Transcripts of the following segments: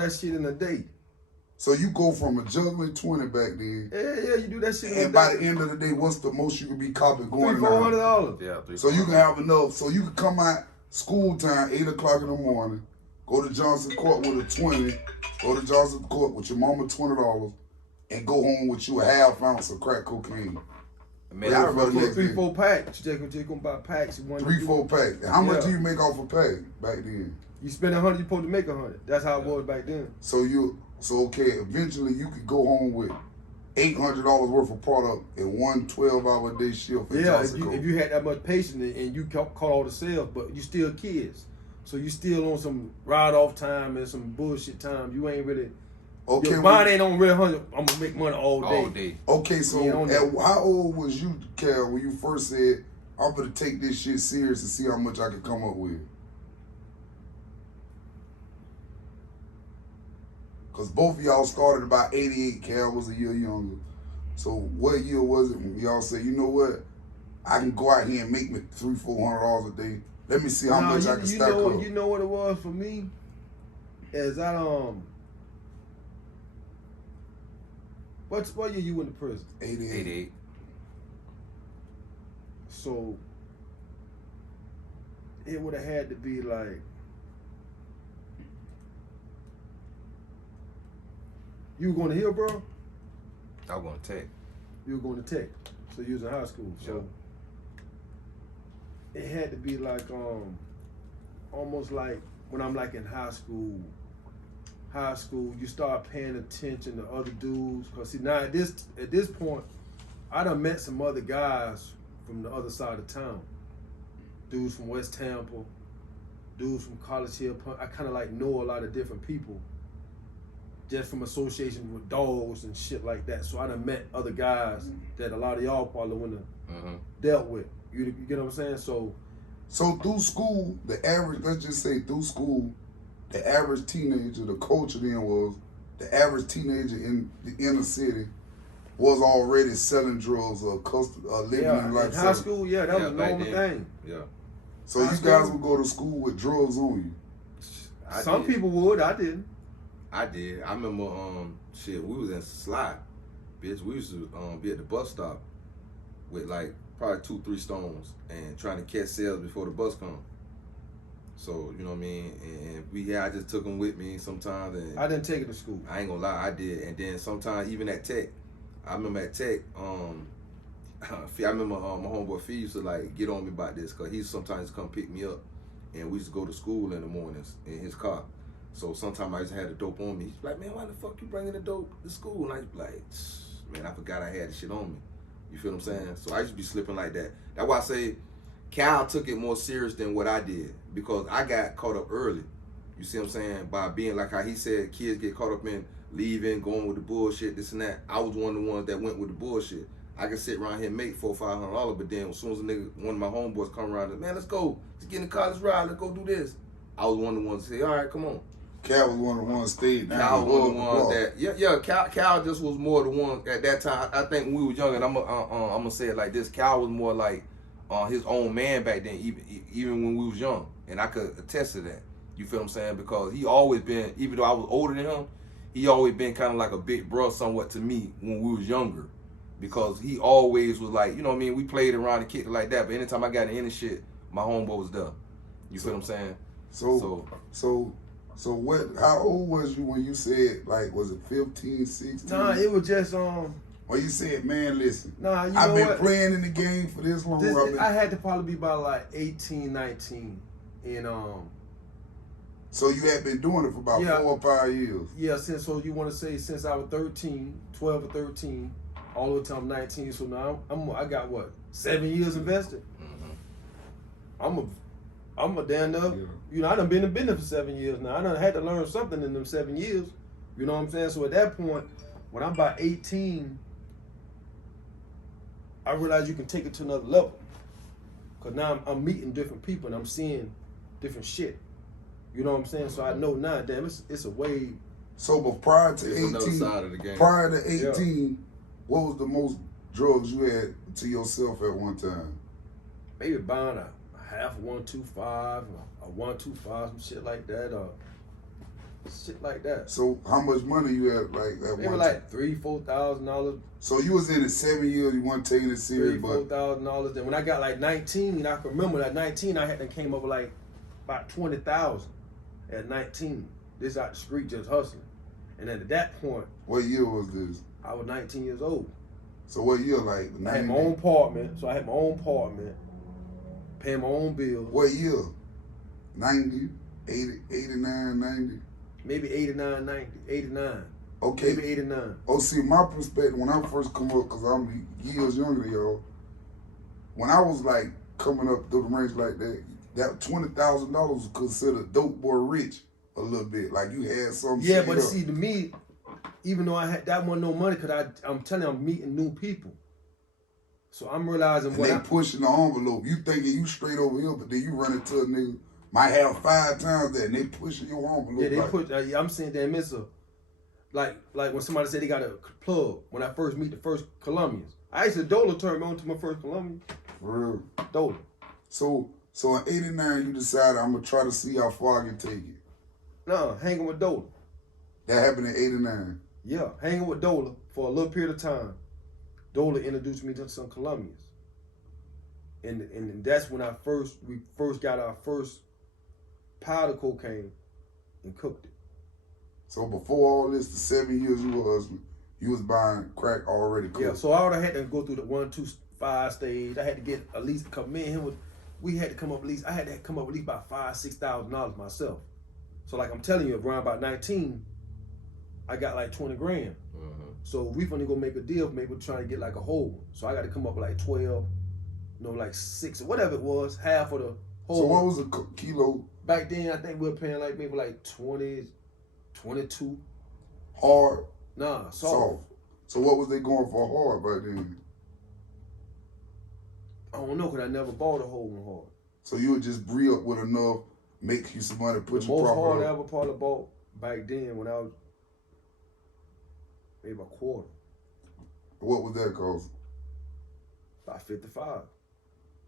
that shit in a day. So you go from a juggling 20 back then. Yeah, you do that shit in a day. And by the end of the day, what's the most you can be copping going $300-$400. Yeah, so you can have enough. So you can come out school time, 8 o'clock in the morning, go to Johnson Court with a 20, go to Johnson Court with your mama $20, and go home with you a half ounce of crack cocaine. Man, I remember 3-4 packs. You just gonna buy packs. 3-4 packs. How much do you make off a pack back then? You spend 100, you supposed to make 100. That's how it was back then. So okay, eventually you could go home with $800 worth of product in one 12-hour day shift. Yeah, if you had that much patience and you caught all the sales, but you still kids, so you still on some ride-off time and some bullshit time. You ain't really. Okay, your mind ain't on real 100. I'm gonna make money all day. Okay, so how old was you, Cal, when you first said, I'm gonna take this shit serious and see how much I can come up with? Because both of y'all started about 88. Cal was a year younger. So what year was it when y'all said, you know what, I can go out here and make me $300-$400 a day. Let me see how much I can stack up. You know what it was for me? Is that what year you went to prison? 88. So it would have had to be like, you were going to Hillborough? I was going to Tech. You were going to Tech. So you was in high school. So it had to be like almost like when I'm like in high school, you start paying attention to other dudes. Cause see now at this point, I done met some other guys from the other side of town. Dudes from West Tampa, dudes from College Hill. I kind of like know a lot of different people just from association with dogs and shit like that. So I done met other guys that a lot of y'all probably wouldn't have dealt with. You get what I'm saying? So through school, the average, let's just say through school, the average teenager, the culture then was, the average teenager in the inner city was already selling drugs or living in life. In high school, that was a normal thing. Yeah. So you guys would go to school with drugs on you? Some people would, I didn't. I did. I remember, we was in Slide, bitch. We used to be at the bus stop with like probably 2-3 stones and trying to catch sales before the bus come. So, you know what I mean? And I just took them with me sometimes. And I didn't take it to school. I ain't gonna lie, I did. And then sometimes even at Tech, I remember at Tech, I remember my homeboy Fee used to like get on me about this because he sometimes come pick me up and we used to go to school in the mornings in his car. So sometimes I used to have the dope on me. He's like, man, why the fuck you bringing the dope to school? And I was like, man, I forgot I had the shit on me. You feel what I'm saying? So I used to be slipping like that. That's why I say Cal took it more serious than what I did because I got caught up early. You see what I'm saying? By being like how he said kids get caught up in leaving, going with the bullshit, this and that. I was one of the ones that went with the bullshit. I could sit around here and make $400-$500, but then as soon as one of my homeboys come around and, man, let's go. Let's get in the college ride. Let's go do this. I was one of the ones to say, all right, come on. Cal was one of the ones that stayed down. Cal was one of the ones that, Cal just was more the one at that time. I think when we was younger, and I'm gonna say it like this, Cal was more like his own man back then, even when we was young. And I could attest to that. You feel what I'm saying? Because he always been, even though I was older than him, he always been kind of like a big bro somewhat to me when we was younger. Because he always was like, you know what I mean, we played around and kicked it like that, but anytime I got in any shit, my homeboy was there. You feel what I'm saying? So what? How old was you when you said, like, was it 15, 16? Nah, it was just Well, you said, man, listen. Nah, you I've know been playing in the game for this long. I had to probably be about like 18, 19, and So you had been doing it for about 4 or 5 years. Yeah, so you want to say since I was 13, 12 or 13, all the way till I'm 19. So now I got what, 7 years invested. I'm a damn up. You know, I done been in business for 7 years now. I done had to learn something in them 7 years. You know what I'm saying? So at that point, when I'm about 18, I realized you can take it to another level. Cause now I'm meeting different people and I'm seeing different shit. You know what I'm saying? So I know now, damn, it's a way. So, but prior to 18, another side of the game. Prior to 18, what was the most drugs you had to yourself at one time? Maybe buying a half 125, a 125, some shit like that. shit like that. So how much money you had like that They one were time? like $3,000-$4,000. So you was in it 7 years, you weren't taking it serious, but $4,000. Then when I got like 19, I can remember that 19, I had to came up with like about 20,000 at 19. This out the street just hustling. And then at that point, what year was this? I was 19 years old. So what year, like I had 90? my own apartment, so I had my own apartment, paying my own bills. What year? 90, 80, 89, 90? Maybe 89, 90, 89. Okay. Maybe 89. Oh, see, my perspective, when I first come up, because I'm years younger than y'all, when I was like coming up through the range like that $20,000 was considered dope boy rich a little bit. Like you had something. Yeah, but see, to me, even though I had that wasn't no money, because I'm telling you, I'm meeting new people. So I'm realizing and they pushing the envelope. You thinking you straight over here, but then you run into a nigga, might have 5 times that, and they pushing your envelope. Yeah, they like, push. I'm saying, damn, it's a, like when somebody said they got a plug, when I first meet the first Colombians. I used to Dola turn me on to my first Colombian. For real. Dola. So in 89, you decided I'm going to try to see how far I can take it. No, hanging with Dola. That happened in 89. Yeah, hanging with Dola for a little period of time. Dola introduced me to some Colombians. And that's when we first got our first powder cocaine and cooked it. So before all this, the 7 years you were hustling, you was buying crack already cooked. Yeah, so I already had to go through the 1, 2, 5 stage. I had to get at least, cause me and him we had to come up at least, I had to come up at least about $5,000-$6,000 myself. So like I'm telling you, around about 19, I got like 20 grand. So we finna go make a deal, maybe trying to get like a whole. So I got to come up with like 12, like 6 or whatever it was, half of the whole. So what was a kilo? Back then, I think we were paying like maybe like 20, 22. Hard? Nah, Soft. So what was they going for hard back then? I don't know, because I never bought a whole one hard. So you would just breed up with enough, make you some money, put The your most profit hard I up. ever probably bought back then when I was maybe a quarter, What was that cost? about 55.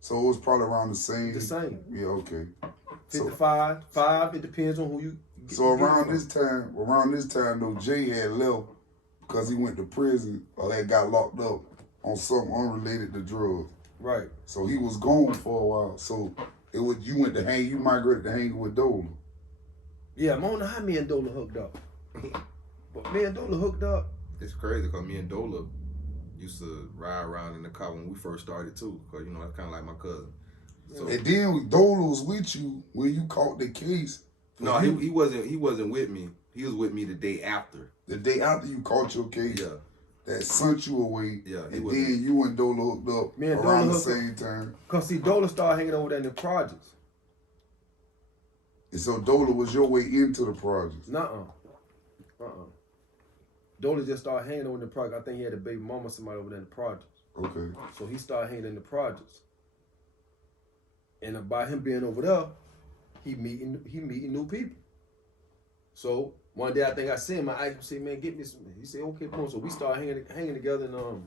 So it was probably around the same. The same. Yeah, okay. 55, 5, it depends on who you get. So around this time though, Jay had left because he went to prison or had got locked up on something unrelated to drugs. Right. So he was gone for a while. So you migrated to hang with Dola. Yeah, I don't know how me and Dola hooked up. But me and Dola hooked up. It's crazy because me and Dola used to ride around in the car when we first started too. Because, that's kind of like my cousin. So, And then Dola was with you when you caught the case. no, he wasn't with me. He was with me the day after. The day after you caught your case. Yeah. That sent you away. Yeah. And then you and Dola hooked up Me and around Dola the hooked up. same time. Because see, Dola started hanging over there in the projects. And so Dola was your way into the project. Nuh-uh. Dola just started hanging over in the project. I think he had a baby mama, somebody over there in the projects. Okay. So he started hanging in the projects. And by him being over there, he meeting new people. So one day I think I seen him, I said, man, get me some. He said, okay, come on. So we started hanging together, and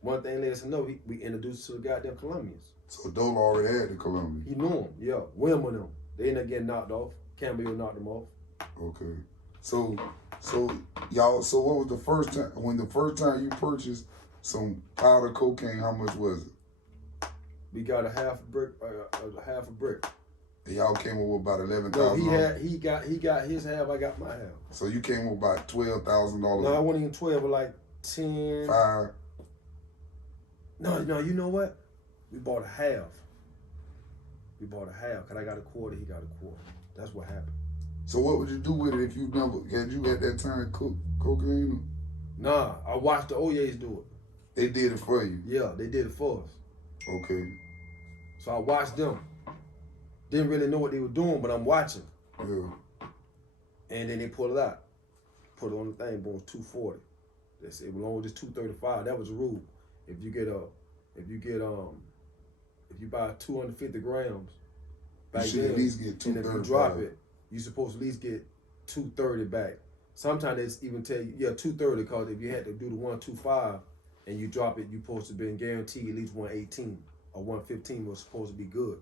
one thing led us to know, we introduced to the goddamn Colombians. So Dola already had the Colombian. He knew them, yeah. Wilma and them. They ended up getting knocked off. Campbell knocked them off. Okay. So y'all, so what was the first time, when the first time you purchased some powder cocaine, how much was it? We got a half a brick. And y'all came up with about $11,000. No, he got his half, I got my half. So you came up with about $12,000. No, I wasn't even 12, but like 10. 5. No, you know what? We bought a half. Cause I got a quarter, he got a quarter. That's what happened. So what would you do with it if you had you at that time cooked cocaine? Nah, I watched the Oyes do it. They did it for you. Yeah, they did it for us. Okay. So I watched them. Didn't really know what they were doing, but I'm watching. Yeah. And then they pulled it out. Put it on the thing, boom, 240. They said, well, only just 235. That was the rule. If you buy 250 grams, back You should then, at least get and if you 235. drop it, you're supposed to at least get 230 back. Sometimes they even tell you, 230, because if you had to do the 125 and you drop it, you're supposed to be guaranteed at least 118 or 115 was supposed to be good.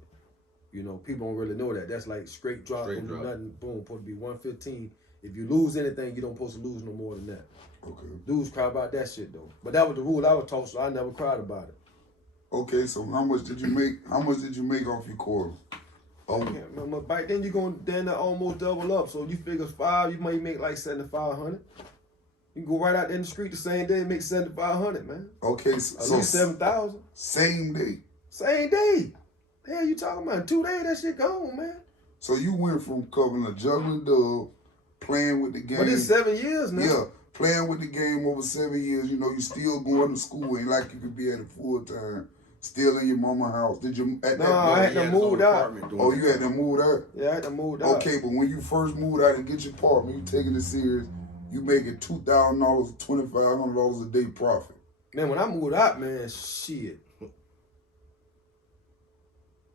People don't really know that. That's like straight drop, Straight don't do drop. nothing, boom, supposed to be 115. If you lose anything, you don't supposed to lose no more than that. Okay. Dudes cry about that shit though. But that was the rule I was taught, so I never cried about it. Okay, so how much did you make? How much did you make off your quarter? I can't remember. Back then, you're going to almost double up. So you figure 5, you might make like 7,500. You can go right out there in the street the same day and make 7,500, man. Okay, At so least 7,000. same day. Same day. The hell you talking about? 2 days, that shit gone, man. So you went from covering a juggling dub, playing with the game. But it's 7 years now. Yeah, playing with the game over 7 years. You know, you still going to school. Ain't like you could be at it full time. Still in your mama's house. Did you at that? I had to move out. Oh, you had to move out? Yeah, I had to move out. Okay, but when you first moved out and get your apartment, you taking it serious. You making $2,000, $2,500 a day profit. Man, when I moved out, man, shit.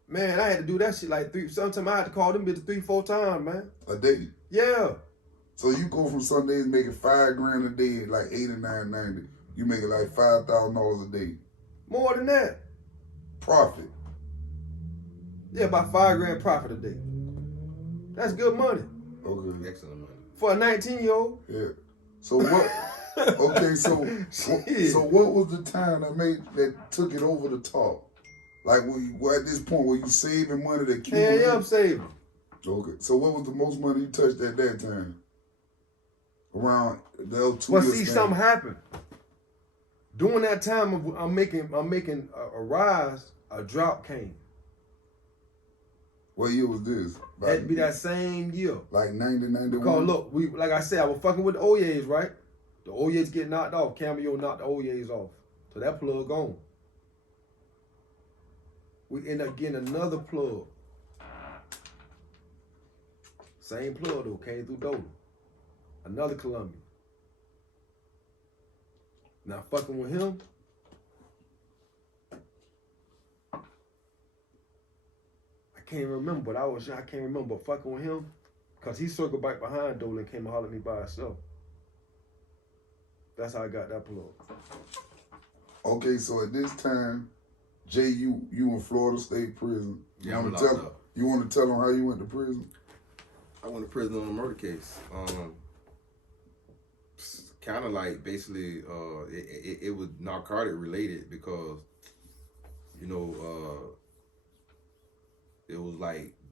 Man, I had to do that shit like 3. Sometimes I had to call them bitches 3-4 times, man. A day. Yeah. So you go from some days making $5,000 a day, like $89.90. You making like $5,000 a day. More than that. Profit. Yeah, about $5,000 profit a day. That's good money. Okay. Excellent money. For a 19-year-old. Yeah. So what? Okay, so what was the time that took it over the top? Like at this point, were you saving money that came? Yeah, I'm saving. Okay. So what was the most money you touched at that time? Around the 2 Well, years. see, something happened. During that time, I'm making a rise. A drought came. What year was this? Had to be that same year. Like 90, 91? Because look, like I said, I was fucking with the Oyes, right? The Oyes get knocked off. Cameo knocked the Oyes off. So that plug gone. We end up getting another plug. Same plug though, came through Dover. Another Colombian. Now fucking with him. I can't remember, but I can't remember fucking with him. Cause he circled back behind Dolan and came and hollered at me by himself. That's how I got that plug. Okay, so at this time, Jay, you in Florida State Prison. Yeah, I'm locked up. You want to tell them how you went to prison? I went to prison on a murder case. Kind of like basically, it was narcotic related because, you know, it was like